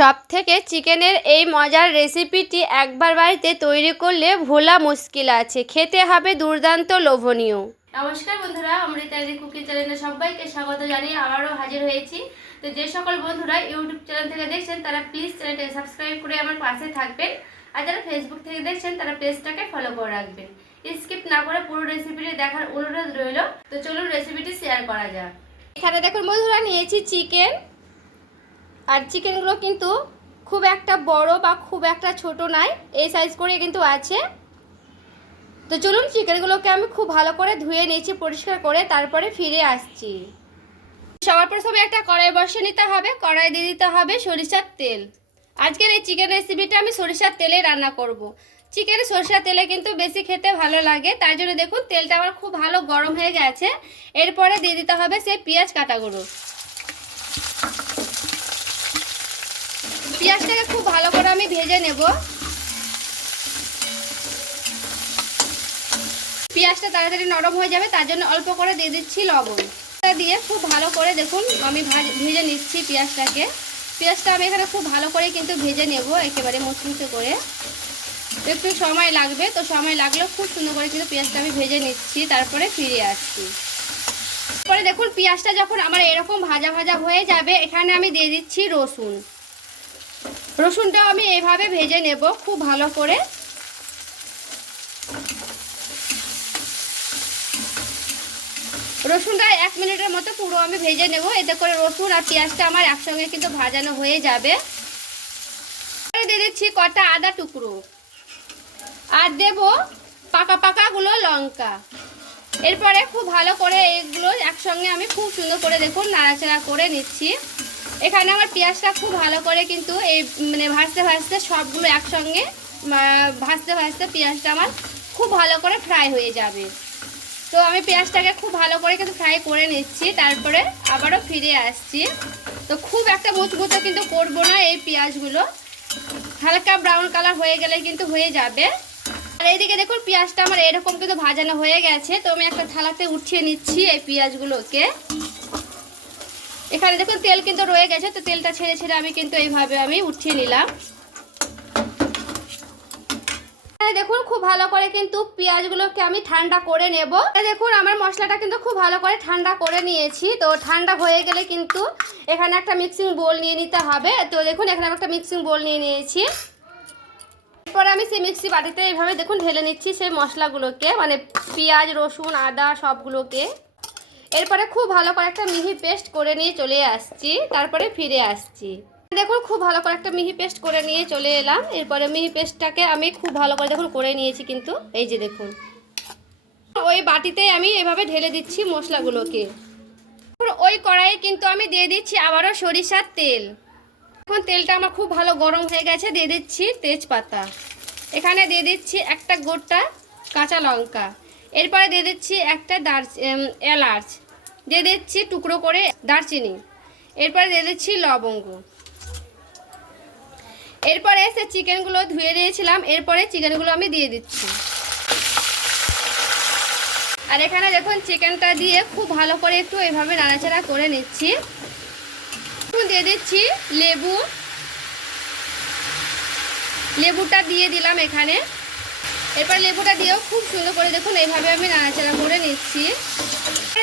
সবথেকে চিকেনের এই মজার রেসিপিটি একবার বাড়িতে তৈরি করলে ভোলা মুশকিল আছে। খেতে হবে দুর্দান্ত লোভনীয়। নমস্কার বন্ধুরা, অমৃতাদি কুকিং চ্যানেলে সবাইকে স্বাগত জানিয়ে আবারও হাজির হয়েছি। তো যে সকল বন্ধুরা ইউটিউব চ্যানেল থেকে দেখছেন তারা প্লিজ চ্যানেলটাকে সাবস্ক্রাইব করে আমার পাশে থাকবেন, আর যারা ফেসবুক থেকে দেখছেন তারা পেজটাকে ফলো করে রাখবেন। স্কিপ না করে পুরো রেসিপিটি দেখার অনুরোধ রইল। তো চলুন রেসিপিটি শেয়ার করা যাক। এখানে দেখুন বন্ধুরা, নিয়েছি চিকেন, আর চিকেনগুলো কিন্তু খুব একটা বড় বা খুব একটা ছোট নয়, এই সাইজ করে কিন্তু আছে। তো চলুন চিকেনগুলোকে আমি খুব ভালো করে ধুয়ে নিয়েছি পরিষ্কার করে, তারপরে ফিরে আসছি। সবার প্রথমে একটা কড়াই বসিয়ে নিতে হবে। কড়াই দিয়ে দিতে হবে সরিষার তেল। আজকের এই চিকেন রেসিপিটা আমি সরিষার তেলে রান্না করব। চিকেন সরিষার তেলে কিন্তু বেশি খেতে ভালো লাগে, তার জন্য দেখুন তেলটা আমার খুব ভালো গরম হয়ে গেছে। এরপরে দিয়ে দিতে হবে সেই পেঁয়াজ কাটাগুলো। পেঁয়াজটাকে খুব ভালো করে আমি ভেজে নেব। পেঁয়াজটা তাড়াতাড়ি নরম হয়ে যাবে, তার জন্য অল্প করে দিয়ে দিচ্ছি লবণ। দিয়ে খুব ভালো করে দেখুন আমি ভেজে নিচ্ছি পেঁয়াজটাকে। পেঁয়াজটা আমি এখানে খুব ভালো করে কিন্তু ভেজে নেব, একেবারে মুচমুচে করে। একটু সময় লাগবে, তো সময় লাগলেও খুব সুন্দর করে কিন্তু পেঁয়াজটা আমি ভেজে নিচ্ছি, তারপরে ফিরে আসছি। তারপরে দেখুন পেঁয়াজটা যখন আমার এরকম ভাজা ভাজা হয়ে যাবে, এখানে আমি দিয়ে দিচ্ছি রসুন। রসুনটাও আমি এইভাবে ভেজে নেব খুব ভালো করে। রসুনটা 1 মিনিটের মতো পুরো আমি ভেজে নেব, এতে করে রসুন আর পেঁয়াজটা আমার একসঙ্গে কিন্তু ভাজানো হয়ে যাবে। দিয়ে দিচ্ছি কটা আদা টুকরো, আর দেব পাকা পাকাগুলো লঙ্কা। এরপরে খুব ভালো করে এগুলো একসঙ্গে আমি খুব সুন্দর করে দেখুন নাড়াচাড়া করে নিচ্ছি। এখানে আমার পেঁয়াজটা খুব ভালো করে কিন্তু এই ভাজতে ভাজতে সবগুলো একসঙ্গে ভাজতে ভাজতে পেঁয়াজটা আমার খুব ভালো করে ফ্রাই হয়ে যাবে। তো আমি পেঁয়াজটাকে খুব ভালো করে কিন্তু ফ্রাই করে নিচ্ছি, তারপরে আবারও ফিরে আসছি। তো খুব একটা মুচমুচে কিন্তু করবো না, এই পেঁয়াজগুলো হালকা ব্রাউন কালার হয়ে গেলে কিন্তু হয়ে যাবে। আর এইদিকে দেখুন পেঁয়াজটা আমার এরকম কিন্তু ভাজানো হয়ে গেছে। তো আমি একটা থালাতে উঠিয়ে নিচ্ছি এই পেঁয়াজগুলোকে। এখানে দেখুন তেল কিন্তু রয়ে গেছে, তো তেলটা ছেড়ে ছেড়ে আমি কিন্তু এইভাবে আমি উঠিয়ে নিলাম। দেখুন খুব ভালো করে কিন্তু পেঁয়াজগুলোকে আমি ঠান্ডা করে নেব। দেখুন আমার মশলাটা কিন্তু খুব ভালো করে ঠান্ডা করে নিয়েছি। তো ঠান্ডা হয়ে গেলে কিন্তু এখানে একটা মিক্সিং বোল নিয়ে নিতে হবে। তো দেখুন এখানে আমি একটা মিক্সিং বোল নিয়ে নিয়েছি। এরপরে আমি সেই মিক্সি বাটিতে এইভাবে দেখুন ঢেলে নিচ্ছি সেই মশলাগুলোকে, মানে পেঁয়াজ রসুন আদা সবগুলোকে। এরপরে খুব ভালো করে একটা মিহি পেস্ট করে নিয়ে চলে আসছি, তারপরে ফিরে আসছি। দেখুন খুব ভালো করে একটা মিহি পেস্ট করে নিয়ে চলে এলাম। এরপরে মিহি পেস্টটাকে আমি খুব ভালো করে দেখুন করে নিয়েছি কিন্তু এই যে দেখুন ওই বাটিতে আমি এভাবে ঢেলে দিচ্ছি মশলাগুলোকে। ওই কড়াইয়ে কিন্তু আমি দিয়ে দিচ্ছি আবারও সরিষার তেল। এখন তেলটা আমার খুব ভালো গরম হয়ে গেছে, দিয়ে দিচ্ছি তেজপাতা। এখানে দিয়ে দিচ্ছি একটা গোটা কাঁচা লঙ্কা। এরপরে দিয়ে দিচ্ছি একটা এলাচ, দিয়ে দিচ্ছি টুকরো করে দারচিনি। এরপরে দিয়ে দিচ্ছি লবঙ্গ। এরপরে সে চিকেনগুলো ধুয়ে দিয়েছিলাম, এরপরে চিকেনগুলো আমি দিয়ে দিচ্ছি। আর এখানে দেখুন চিকেনটা দিয়ে খুব ভালো করে একটু এইভাবে নাড়াচাড়া করে নিচ্ছি। দিয়ে দিচ্ছি লেবু, লেবুটা দিয়ে দিলাম এখানে। এরপর লেবুটা দিয়েও খুব সুন্দর করে দেখুন এইভাবে আমি নাড়াচাড়া করে নিচ্ছি।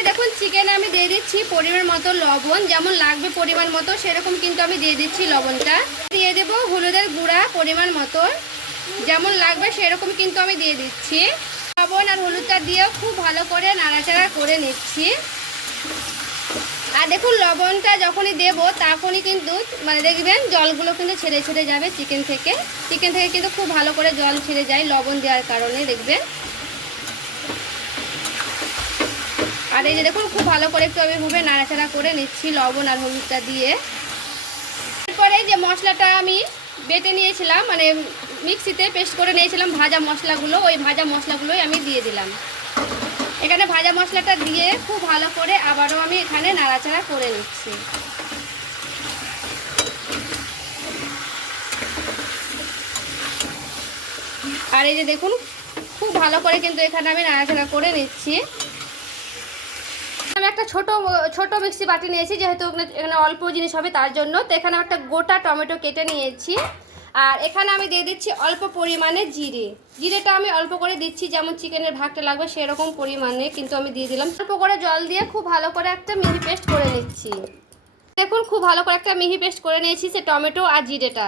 দেখুন চিকেনে আমি দিয়ে দিচ্ছি পরিমাণ মতো লবণ, যেমন লাগবে পরিমাণ মতো সেরকম কিন্তু আমি দিয়ে দিচ্ছি লবণটা। দিয়ে দেবো হলুদের গুঁড়া পরিমাণ মতো, যেমন লাগবে সেরকম কিন্তু আমি দিয়ে দিচ্ছি। লবণ আর হলুদটা দিয়েও খুব ভালো করে নাড়াচাড়া করে নিচ্ছি। আর দেখুন লবণটা যখনই দেবো তখনই কিন্তু দেখবেন জলগুলো কিন্তু ছেড়ে ছেড়ে যাবে চিকেন থেকে কিন্তু খুব ভালো করে জল ছেড়ে যায় লবণ দেওয়ার কারণে দেখবেন। আর এই যে দেখুন খুব ভালো করে একটু আমি এভাবে নাড়াচাড়া করে নিচ্ছি লবণ আর হলুদটা দিয়ে। এরপরে যে মশলাটা আমি বেটে নিয়েছিলাম, মিক্সিতে পেস্ট করে নিয়েছিলাম ভাজা মশলাগুলো, ওই ভাজা মশলাগুলোই আমি দিয়ে দিলাম। এখানে ভাজা মশলাটা দিয়ে খুব ভালো করে আবারও আমি এখানে নাড়াচাড়া করে নিচ্ছি। আর এই যে দেখুন খুব ভালো করে কিন্তু এখানে আমি নাড়াচাড়া করে নিচ্ছি। আমি একটা ছোট ছোট মিক্সি বাটি নিয়েছি, যেহেতু এখানে অল্প জিনিস হবে তার জন্য। তো এখানে একটা গোটা টমেটো কেটে নিয়েছি। আর এখানে আমি দিয়ে দিচ্ছি অল্প পরিমাণে জিরেটা আমি অল্প করে দিচ্ছি, যেমন চিকেনের ভাগটা লাগবে সেরকম পরিমাণে কিন্তু আমি দিয়ে দিলাম। অল্প করে জল দিয়ে খুব ভালো করে একটা মিহি পেস্ট করে নিচ্ছি। দেখুন খুব ভালো করে একটা মিহি পেস্ট করে নিয়েছি সে টমেটো আর জিরেটা।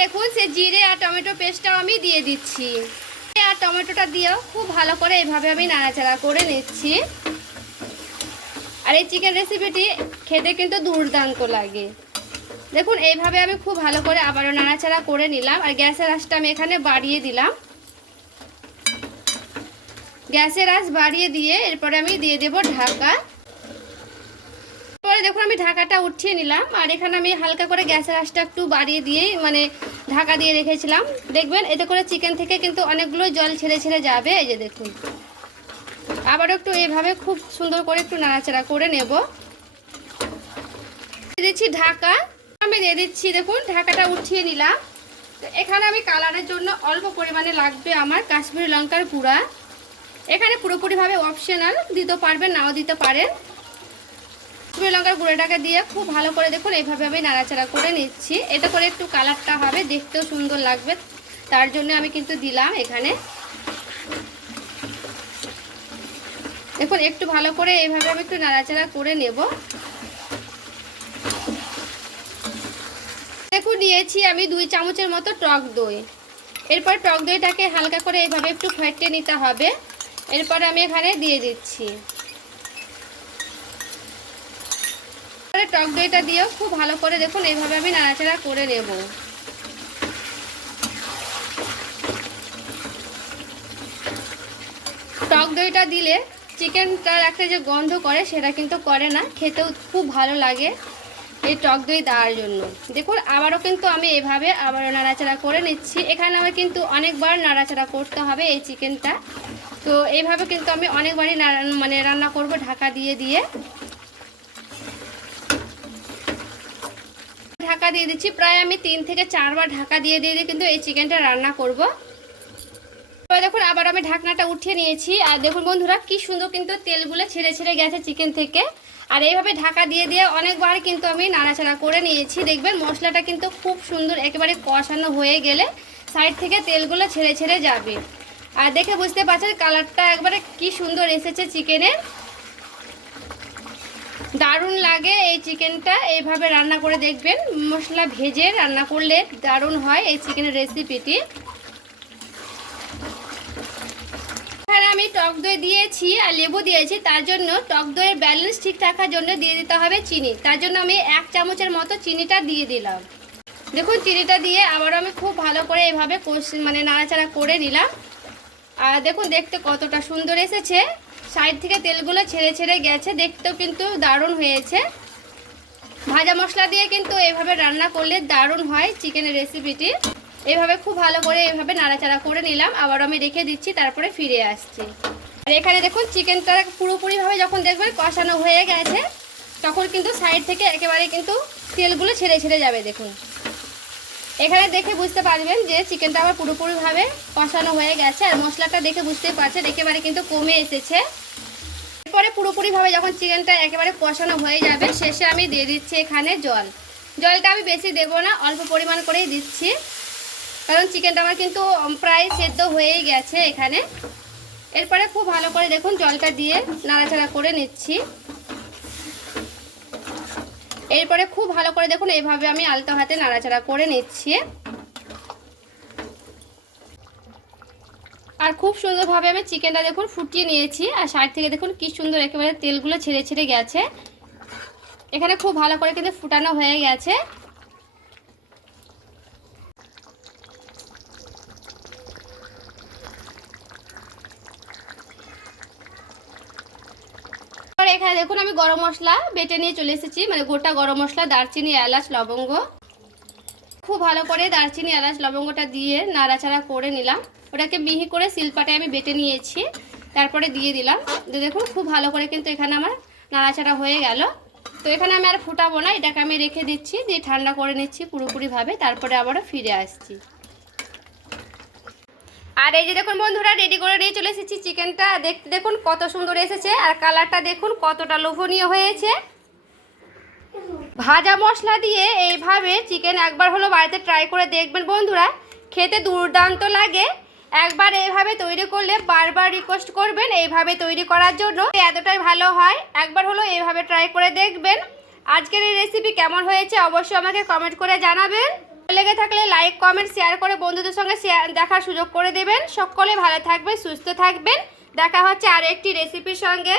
দেখুন সে জিরে আর টমেটো পেস্টটাও আমি দিয়ে দিচ্ছি। আর টমেটোটা দিয়েও খুব ভালো করে এইভাবে আমি নাড়াচাড়া করে নিচ্ছি। আর এই চিকেন রেসিপিটি খেতে কিন্তু দুর্দান্ত লাগে। দেখুন এইভাবে আমি খুব ভালো করে আবারও নাড়াচাড়া করে নিলাম। আর গ্যাসের আঁচটা আমি এখানে বাড়িয়ে দিলাম। গ্যাসের আঁচ বাড়িয়ে দিয়ে এরপরে আমি দিয়ে দেব ঢাকা। এরপরে দেখুন আমি ঢাকাটা উঠিয়ে নিলাম। আর এখানে আমি হালকা করে গ্যাসের আঁচটা একটু বাড়িয়ে দিয়ে ঢাকা দিয়ে রেখেছিলাম। দেখবেন এতে করে চিকেন থেকে কিন্তু অনেকগুলো জল ছেড়ে ছেড়ে যাবে। এই যে দেখুন, আবারও একটু এইভাবে খুব সুন্দর করে একটু নাড়াচাড়া করে নেব। দিয়ে দিচ্ছি ঢাকা। আমি দিয়ে দিচ্ছি, দেখুন ঢাকাটা উঠিয়ে নিলাম। তো এখানে আমি কালারের জন্য অল্প পরিমাণে লাগবে আমার কাশ্মীরি লঙ্কার গুঁড়া। এখানে পুরোপুরিভাবে অপশনাল, দিতে পারবেন নাও দিতে পারেন। কাশ্মীরি লঙ্কার গুঁড়োটাকে দিয়ে খুব ভালো করে দেখুন এইভাবে আমি নাড়াচাড়া করে নিচ্ছি। এতে করে একটু কালারটা হবে, দেখতেও সুন্দর লাগবে, তার জন্য আমি কিন্তু দিলাম এখানে। দেখুন একটু ভালো করে এইভাবে আমি একটু নাড়াচাড়া করে নেব। দেখুন নিয়েছি আমি 2 চামচের মতো টক দই। এরপর টক দইটাকে হালকা করে এইভাবে একটু ফেটে নিতে হবে। এরপর আমি এখানে দিয়ে দিচ্ছি। টক দইটা দিয়েও খুব ভালো করে দেখুন এইভাবে আমি নাড়াচাড়া করে নেব। টক দইটা দিলে চিকেনটার একটা যে গন্ধ করে সেটা কিন্তু করে না, খেতেও খুব ভালো লাগে এই টক দই দেওয়ার জন্য। দেখুন আবারও কিন্তু আমি এভাবে আবারও নাড়াচাড়া করে নিচ্ছি। এখানে আমার কিন্তু অনেকবার নাড়াচাড়া করতে হবে এই চিকেনটা। তো এইভাবে কিন্তু আমি অনেকবারই রান্না করব ঢাকা দিয়ে দিয়ে। ঢাকা দিয়ে দিচ্ছি, প্রায় আমি 3 থেকে 4 বার ঢাকা দিয়ে দিয়ে কিন্তু এই চিকেনটা রান্না করব। দেখুন আবার আমি ঢাকনাটা উঠিয়ে নিয়েছি। আর দেখুন বন্ধুরা কি সুন্দর কিন্তু তেলগুলো ছেড়ে ছেড়ে গেছে চিকেন থেকে। আর এইভাবে ঢাকা দিয়ে দিয়ে অনেকবার কিন্তু আমি নাড়াচাড়া করে নিয়েছি। দেখবেন মশলাটা কিন্তু খুব সুন্দর একেবারে কষানো হয়ে গেলে সাইড থেকে তেলগুলো ছেড়ে ছেড়ে যাবে। আর দেখে বুঝতে পারছেন কালারটা একবারে কি সুন্দর এসেছে চিকেনের। দারুণ লাগে এই চিকেনটা, এইভাবে রান্না করে দেখবেন। মশলা ভেজে রান্না করলে দারুণ হয় এই চিকেনের রেসিপিটি। এখানে আমি টক দই দিয়েছি আর লেবু দিয়েছি, তার জন্য টক দইয়ের ব্যালেন্স ঠিক রাখার জন্য দিয়ে দিতে হবে চিনি। তার জন্য আমি 1 চামচের মতো চিনিটা দিয়ে দিলাম। দেখুন চিনিটা দিয়ে আবারও আমি খুব ভালো করে এইভাবে নাড়াচাড়া করে নিলাম। আর দেখুন দেখতে কতটা সুন্দর এসেছে, সাইড থেকে তেলগুলো ছেড়ে ছেড়ে গেছে, দেখতেও কিন্তু দারুণ হয়েছে। ভাজা মশলা দিয়ে কিন্তু এইভাবে রান্না করলে দারুণ হয় চিকেনের রেসিপিটি। এইভাবে খুব ভালো করে এইভাবে নাড়াচাড়া করে নিলাম। আবার আমি রেখে দিচ্ছি, তারপরে ফিরে আসছি। আর এখানে দেখুন চিকেনটা পুরোপুরিভাবে যখন দেখবেন কষানো হয়ে গেছে, তখন কিন্তু সাইড থেকে একেবারে কিন্তু তেলগুলো ছেড়ে ছেড়ে যাবে। দেখুন এখানে দেখে বুঝতে পারবেন যে চিকেনটা আমার পুরোপুরিভাবে কষানো হয়ে গেছে। আর মশলাটা দেখে বুঝতেই পারছেন একেবারে কিন্তু কমে এসেছে। এরপরে পুরোপুরিভাবে যখন চিকেনটা একেবারে কষানো হয়ে যাবে, শেষে আমি দিয়ে দিচ্ছি এখানে জলটা আমি বেশি দেবো না, অল্প পরিমাণ করেই দিচ্ছি, কারণ চিকেনটা আমার কিন্তু প্রায় সেদ্ধ হয়েই গেছে এখানে। এরপরে খুব ভালো করে দেখুন জলটা দিয়ে নাড়াচাড়া করে নিচ্ছি। এরপরে খুব ভালো করে দেখুন এইভাবে আমি আলতো হাতে নাড়াচাড়া করে নিচ্ছি। আর খুব সুন্দরভাবে আমি চিকেনটা দেখুন ফুটিয়ে নিয়েছি। আর সাইড থেকে দেখুন কি সুন্দর একেবারে তেলগুলো ছেড়ে ছেড়ে গেছে। এখানে খুব ভালো করে কিন্তু ফুটানো হয়ে গেছে। এখানে দেখুন আমি গরম মশলা বেটে নিয়ে চলে এসেছি, গোটা গরম মশলা, দারচিনি, এলাচ, লবঙ্গ। খুব ভালো করে দারচিনি, এলাচ, লবঙ্গটা দিয়ে নাড়াচাড়া করে নিলাম। ওটাকে মিহি করে শিলপাটে আমি বেটে নিয়েছি, তারপরে দিয়ে দিলাম। দেখুন খুব ভালো করে কিন্তু এখানে আমার নাড়াচাড়া হয়ে গেল। তো এখানে আমি আর ফুটাবো না, এটাকে আমি রেখে দিচ্ছি, দিয়ে ঠান্ডা করে নিচ্ছি পুরোপুরিভাবে, তারপরে আবারও ফিরে আসছি। আর এই যে দেখুন বন্ধুরা, রেডি করে নিয়ে চলে এসেছি চিকেনটা। দেখতে দেখুন কত সুন্দর এসেছে, আর কালারটা দেখুন কতটা লোভনীয় হয়েছে। ভাজা মশলা দিয়ে এইভাবে চিকেন একবার হলো বাড়িতে ট্রাই করে দেখবেন বন্ধুরা, খেতে দুর্দান্ত লাগে। একবার এইভাবে তৈরি করলে বারবার রিকোয়েস্ট করবেন এইভাবে তৈরি করার জন্য, এতটাই ভালো হয়। একবার হলো এইভাবে ট্রাই করে দেখবেন। আজকের এই রেসিপি কেমন হয়েছে অবশ্যই আমাকে কমেন্ট করে জানাবেন। লেগে থাকলে লাইক কমেন্ট শেয়ার করে বন্ধুদের সঙ্গে দেখার সুযোগ করে দেবেন। সকলে ভালো থাকবেন, সুস্থ থাকবেন। দেখা হচ্ছে আরও একটি রেসিপির সঙ্গে।